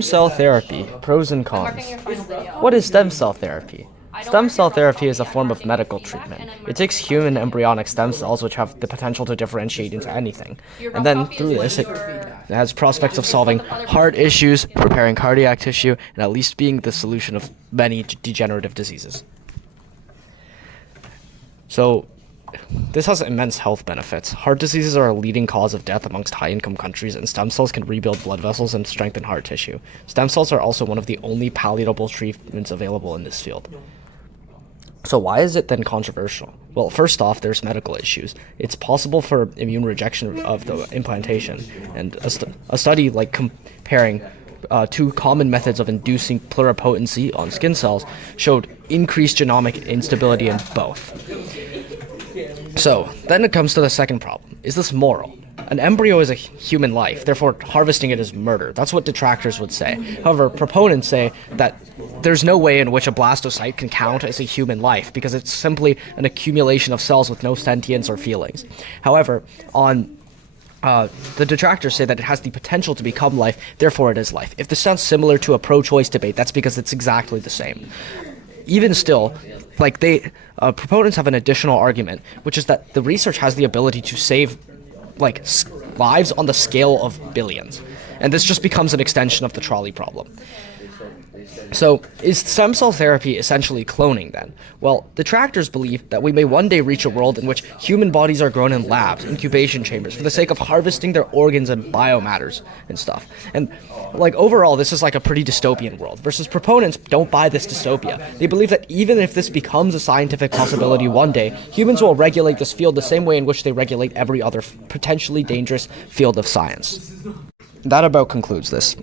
Cell therapy, pros and cons. What is stem cell therapy? Stem cell therapy is a form of medical treatment. It takes human embryonic stem cells, which have the potential to differentiate into anything. And then through this, it has prospects of solving heart issues, repairing cardiac tissue, and at least being the solution of many degenerative diseases. So, this has immense health benefits. Heart diseases are a leading cause of death amongst high-income countries, and stem cells can rebuild blood vessels and strengthen heart tissue. Stem cells are also one of the only palatable treatments available in this field. So why is it then controversial? Well, first off, there's medical issues. It's possible for immune rejection of the implantation, and a study like comparing two common methods of inducing pluripotency on skin cells showed increased genomic instability in both. So, then it comes to the second problem. Is this moral? An embryo is a human life, therefore harvesting it is murder. That's what detractors would say. However, proponents say that there's no way in which a blastocyte can count as a human life because it's simply an accumulation of cells with no sentience or feelings. However, the detractors say that it has the potential to become life, therefore it is life. If this sounds similar to a pro-choice debate, that's because it's exactly the same. Even still, proponents have an additional argument, which is that the research has the ability to save, lives on the scale of billions. And this just becomes an extension of the trolley problem. So, is stem cell therapy essentially cloning then? Well, detractors believe that we may one day reach a world in which human bodies are grown in labs, incubation chambers, for the sake of harvesting their organs and biomatters and stuff. And, overall, this is a pretty dystopian world, versus proponents don't buy this dystopia. They believe that even if this becomes a scientific possibility one day, humans will regulate this field the same way in which they regulate every other potentially dangerous field of science. That about concludes this.